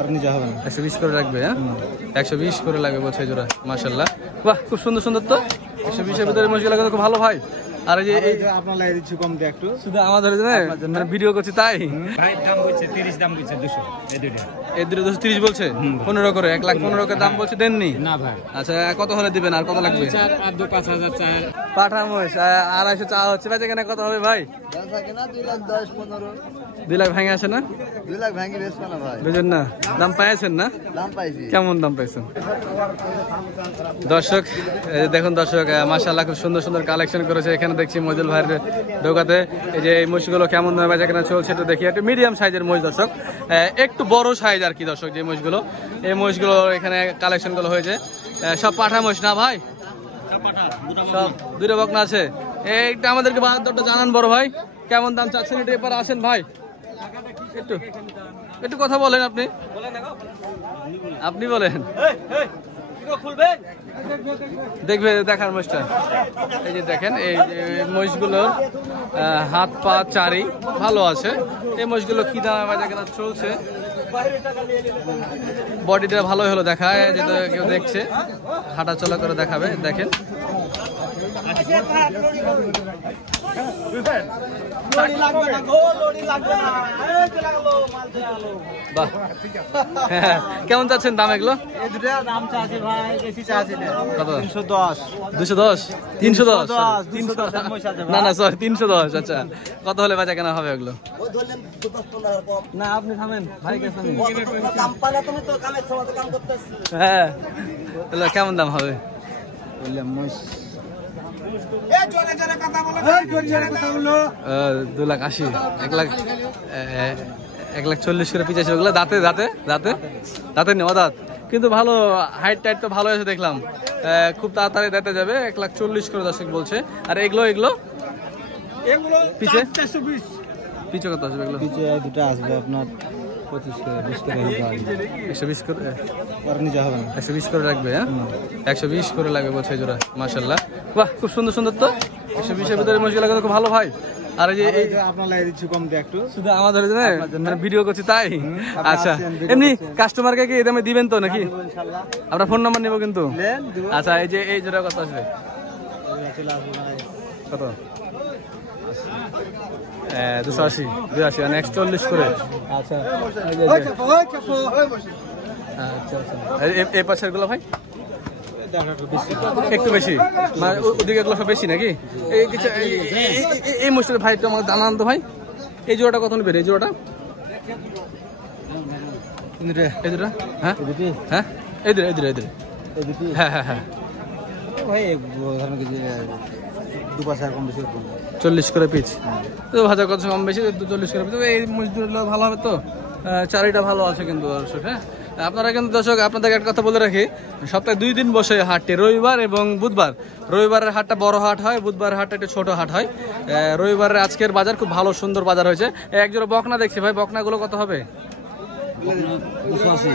120 করে রাখবে। হ্যাঁ 120 করে লাগবে বলছে জোড়া। মাশাআল্লাহ, বাহ খুব সুন্দর সুন্দর তো। 120 এর ভিতরে মহিষগুলো কিন্তু খুব ভালো ভাই। আর এই যে এই আপনার লাগে দিচ্ছি কম দিয়ে একটু, শুধু আমাদের জন্য ভিডিও করছি তাই। ভাই দাম বলছে 30, দাম বলছে 200। এই দুটো 230 বলছে, 15 করে, 1,15,000 করে দাম বলছে, দেননি না ভাই। আচ্ছা কত হলে দিবেন, আর কত লাগবে? 4 আর 2 5000 চার। পাঠা মহিষ 250 চা হচ্ছে, বেচে কেনা কত হবে ভাই? 2 লাখ ভেঙে আসে না? 2 লাখ ভাঙি বেচবো না ভাই। বুঝেন না, দাম পাইছেন না? দাম পাইছি। কেমন দাম পাইছেন দর্শক? দেখুন দর্শক, মাশাআল্লাহ খুব সুন্দর সুন্দর কালেকশন করেছে এখানে দেখছি মজিদুল ভাইয়ের দোকানে। এই যে এই মহিষগুলো কেমন দামে বেচা কেনা চলছে একটু দেখি। একটু মিডিয়াম সাইজের মহিষ দর্শক, একটু বড় সাইজ আর কি দর্শক। যে মহিষগুলো, এই মহিষগুলো এখানে কালেকশন গুলো হয়েছে সব পাঠা মহিষ না ভাই? সব দুটো বকনা আছে। এইটা আমাদেরকে বাহাদুরটা জানান বড় ভাই, কেমন দাম চাচ্ছেন এটা? এবার আসেন ভাই, একটু একটু কথা বলেন। আপনি বলেন, দেখবে দেখার মহিষটা। এই যে দেখেন এই মহিষগুলোর হাত পা চারি ভালো আছে। এই মহিষগুলো কি দামে বাজা কেনা চলছে, বডিটা ভালোই হলো দেখায়, যেটা কেউ দেখছে হাঁটা চলা করে দেখাবে। দেখেন বাহ, কেমন চাচ্ছেন দাম এগুলো? কত? 210 310 না না সরি 310। আচ্ছা কত হলে বেচা কেনা হবে এগুলো? না আপনি থামেন ভাই, হ্যাঁ কেমন দাম হবে? 2,80,000 1,40,000 করে পিছাইছে ওগুলো। দাঁতে দাঁতে দাঁতে দাঁতে নেওয়া দাঁত কিন্তু ভালো, হাইট টাইট তো ভালো আছে দেখলাম, খুব তাড়াতাড়ি দাঁতে যাবে। 1,40,000 করে দর্শক বলছে। আর এগুলো এগুলো পিছে পিছে কত আসবে এগুলো? পিছে দুটো আসবে আপনার 25 করে 20 করে 120 করে নিতে হবে না। 120 করে রাখবে। হ্যাঁ 120 করে লাগবে বলছে জোড়া। মাশাআল্লাহ, বাহ খুব সুন্দর সুন্দর তো। 120 এর ভিতরে মহিষগুলো কিন্তু খুব ভালো ভাই। আর এই যে এই আপনার লাগে দিচ্ছি কম দিয়ে একটু, শুধু আমাদের জন্য ভিডিও করছি তাই। আচ্ছা এমনি কাস্টমারকে কি এই দামে দিবেন তো নাকি? আমরা ফোন নাম্বার নিব কিন্তু। আচ্ছা এই যে এই জোড়া কত আসবে? কত? 280 280 মানে 140 করে। আচ্ছা এই পাশের গুলো ভাই একটু বেশি, মানে ওদিকে এগুলো সব বেশি নাকি? এই কিছু এই মশলার ভাই একটু আমাকে জানান তো ভাই, এই জোড়াটা কত নেবেন? এই জোড়াটা এই জোড়া হ্যাঁ হ্যাঁ এই দিন এই দিন এই দিন হ্যাঁ হ্যাঁ হ্যাঁ ভাই 2,000 কম বেশি 40 করে পিস, তো ভাজা কত কম বেশি 40 করে পিস। এই মজদুরগুলো ভালো হবে তো, চারিটা ভালো আছে কিন্তু দর্শক। হ্যাঁ আপনারা কিন্তু দর্শক আপনাদেরকে একটা কথা বলে রাখি, সপ্তাহে 2 দিন বসে হাটটি, রবিবার এবং বুধবার। রবিবারের হাটটা বড় হাট হয়, বুধবারের হাটটা একটু ছোট হাট হয়। রবিবারের আজকের বাজার খুব ভালো সুন্দর বাজার হয়েছে। একজোড়া বকনা দেখছি ভাই, বকনাগুলো কত হবে? 280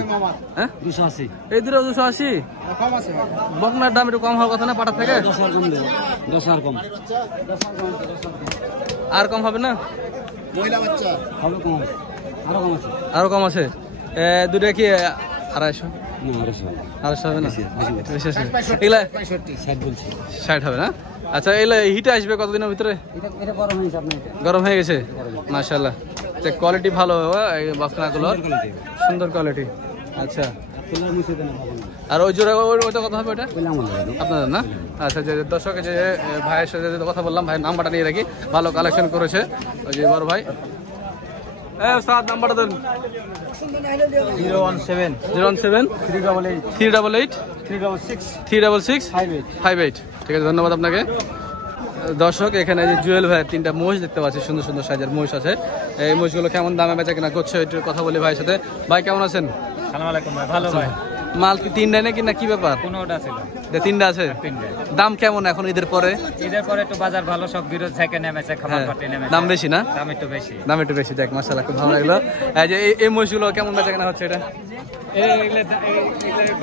হ্যাঁ 280 এই দুটো 280। বকনার দাম একটু কম হওয়ার কথা না পাটার থেকে? 10,000 কম আর কম হবে না? মহিলা বাচ্চা হবে কম, আরো কম আছে, আরো কম আছে। দুটো কি 250? না 250 হবে না? বেশি আছে এগুলা 60 বলছি, 60 হবে না? আচ্ছা এগুলা হিটে আসবে কতদিনের ভিতরে? এটা গরম হয়েছে আপনার, গরম হয়ে গেছে মাশাআল্লাহ। কোয়ালিটি ভালো এই বকনাগুলো, সুন্দর কোয়ালিটি। আচ্ছা আর ওই জোড়া ওইটা কত হবে? ওটা আপনাদের না? আচ্ছা যে দর্শক যে ভাইয়ের সাথে কথা বললাম, ভাইয়ের নাম্বারটা নিয়ে রাখি, ভালো কালেকশন করেছে ওই যে বড় ভাই। সাত নাম্বারটা দেন। 017 017 388 388 366 366 58। ঠিক আছে ধন্যবাদ আপনাকে। দর্শক এখানে যে জুয়েল ভাইয়ের 3টা মহিষ দেখতে পাচ্ছি, সুন্দর সুন্দর সাইজের মহিষ আছে। এই মহিষগুলো কেমন দামে বেচা কেনা করছে একটু কথা বলি ভাইয়ের সাথে। ভাই কেমন আছেন? আসসালামু আলাইকুম ভাই, ভালো ভাই। মাল কি 3টাই নাকি না কি ব্যাপার? 15টা ছিল, 3টা আছে। দাম কেমন এখন ঈদের পরে? ঈদের পরে একটু বাজার ভালো, সব বিরোধ থেকে নেমেছে, খাবার পাটি নেমেছে। দাম বেশি না? দাম একটু বেশি, দাম একটু বেশি। দেখ মাশাআল্লাহ খুব ভালো লাগলো। এই যে এই মহিষগুলো কেমন বেচা কেনা হচ্ছে? এটা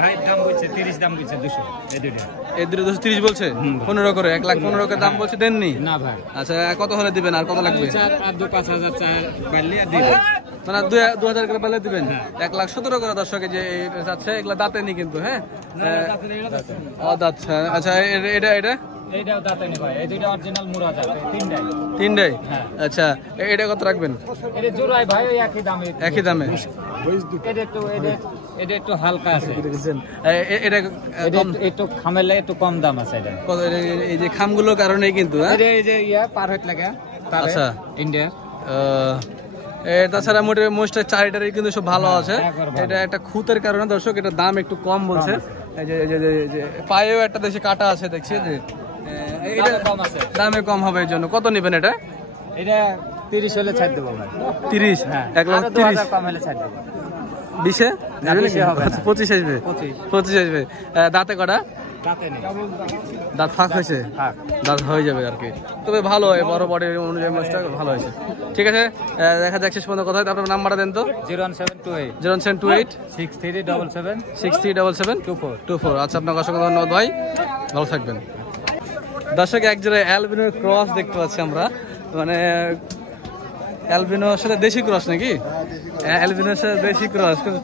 ভাই দাম বলছে 30, দাম বলছে 200। এই দুটো 230 বলছে, 15 করে, 1,15,000 করে দাম বলছে, দেননি? না ভাই। আচ্ছা কত হলে দিবেন, আর কত লাগবে? 4 আর 2 5000 চার বাড়লি আর দিবেন। মানে 2000 করে পেলে দিবেন। 1,17,000 করে দর্শক এই যে যাচ্ছে, এগুলা দাঁতে নি কিন্তু। হ্যাঁ দাঁত। আচ্ছা এটা এইটাও দাঁতে নি ভাই, এই দুইটা অরিজিনাল মুরা জাত, তিনটাই। হ্যাঁ। আচ্ছা এটা কত রাখবেন? এটা জোড়াই ভাই ওই একই দামে। একই দামে। এটা একটু হালকা আছে, এটা একটু খামেলে একটু কম দাম আছে। এটা এই যে খামগুলোর কারণে কিন্তু। হ্যাঁ এই যে পার হইতে লাগে। আচ্ছা ইন্ডিয়া তাছাড়া মোটে মোস্টের চারিটারই কিন্তু সব ভালো আছে। এটা একটা খুঁতের কারণে দর্শক এটা দাম একটু কম বলছে। এই যে পায়েও একটা দেশে কাটা আছে দেখছি যে, এটা কম আছে, দামে কম হবে। এর জন্য কত নেবেন এটা? এটা 30 হলে ছাড় দেবো ভাই। 30? হ্যাঁ, 1,30,000 কম হলে ছাড় দেবো। 20-এ? না, 20-এ হবে না। 25 আসবে। 25 আসবে। দাঁতে কটা? দাঁতে নেই। দাঁত ফাঁক হয়েছে? হ্যাঁ, দাঁত হয়ে যাবে আর কি। তবে ভালো হয়, বড় বডি অনুযায়ী মাছটা ভালো হয়েছে। ঠিক আছে, দেখা যাক শেষ পর্যন্ত কথা হয়। আপনার নাম্বারটা দেন তো। 01728 01728 6377 6377 24। 24। আচ্ছা, আপনাকে অসংখ্য ধন্যবাদ ভাই, ভালো থাকবেন। দর্শক এক জোড়া অ্যালবিনো ক্রস দেখতে পাচ্ছি আমরা, মানে অ্যালবিনোর সাথে দেশি ক্রস নাকি? অ্যালবিনোর সাথে দেশি ক্রস, খুব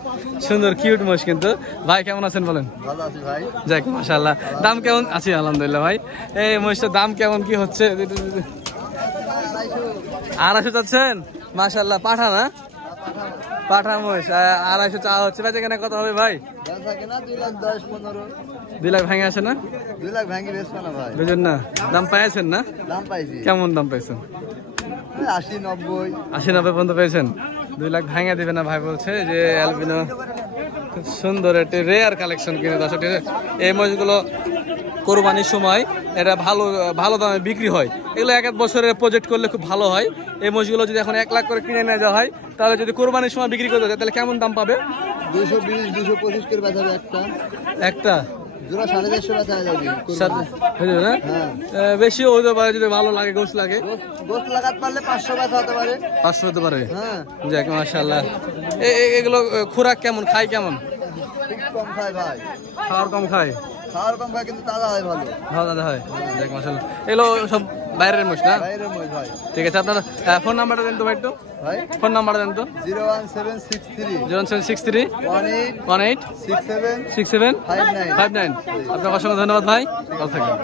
সুন্দর কিউট মোষ কিন্তু। ভাই কেমন আছেন বলেন? ভালো আছি ভাই। যাক মাশাআল্লাহ। দাম কেমন আছে? আলহামদুলিল্লাহ ভাই। এই মোষটার দাম কেমন কি হচ্ছে? 250 চাচ্ছেন? মাশাআল্লাহ। পাঠা না? পাঠা মোষ 250 চাওয়া হচ্ছে। বেচা কেনা কত হবে ভাই? বেচা কেনা 2,10,15। 2 লাখ ভাঙে আসে না? 2 লাখ ভাঙি বেচবো না ভাই। বুঝেন না? দাম পাইছেন না? দাম পাইছি কেমন দাম পাইছেন? 80, 90। 80-90 পর্যন্ত পেয়েছেন। 2 লাখ ভাঙা দিবে না ভাই বলছে। যে অ্যালবিনো খুব সুন্দর একটি রেয়ার কালেকশন কিনে দর্শক। এই মহিষগুলো কোরবানির সময় এটা ভালো দামে বিক্রি হয়। এগুলো 1 বছরের প্রজেক্ট করলে খুব ভালো হয়। এই মহিষগুলো যদি এখন 1 লাখ করে কিনে নিয়ে যাওয়া হয়, তাহলে যদি কোরবানির সময় বিক্রি করতে যায় তাহলে কেমন দাম পাবে? 220, 225 করে বেচা যাবে একটা জোড়া 450 বেচা যাবে। হয়ে যাবে না? বেশিও হতে পারে যদি ভালো লাগে, গোস লাগে। গোস লাগাতে পারলে 500 বেচা হতে পারে। 500 হতে পারে। হ্যাঁ, যাক মাশাআল্লাহ। এগুলো খোরাক কেমন, খায় কেমন? খুব কম খায় ভাই। খাওয়ার কম খায়? খাওয়ার কম খায় কিন্তু তাজা হয় ভালো। ভালো দাদা হয়। যাক মাশাআল্লাহ। এগুলো সব বাইরের মোষ না? বাইরের মই ভাই। ঠিক আছে, আপনার ফোন নাম্বারটা দেন তো ভাই একটু। ভাই ফোন নাম্বারটা দেন তো। 01763 01763 18 18 67 67 59। 59। আপনাকে অসংখ্য ধন্যবাদ ভাই, ভালো থাকবেন।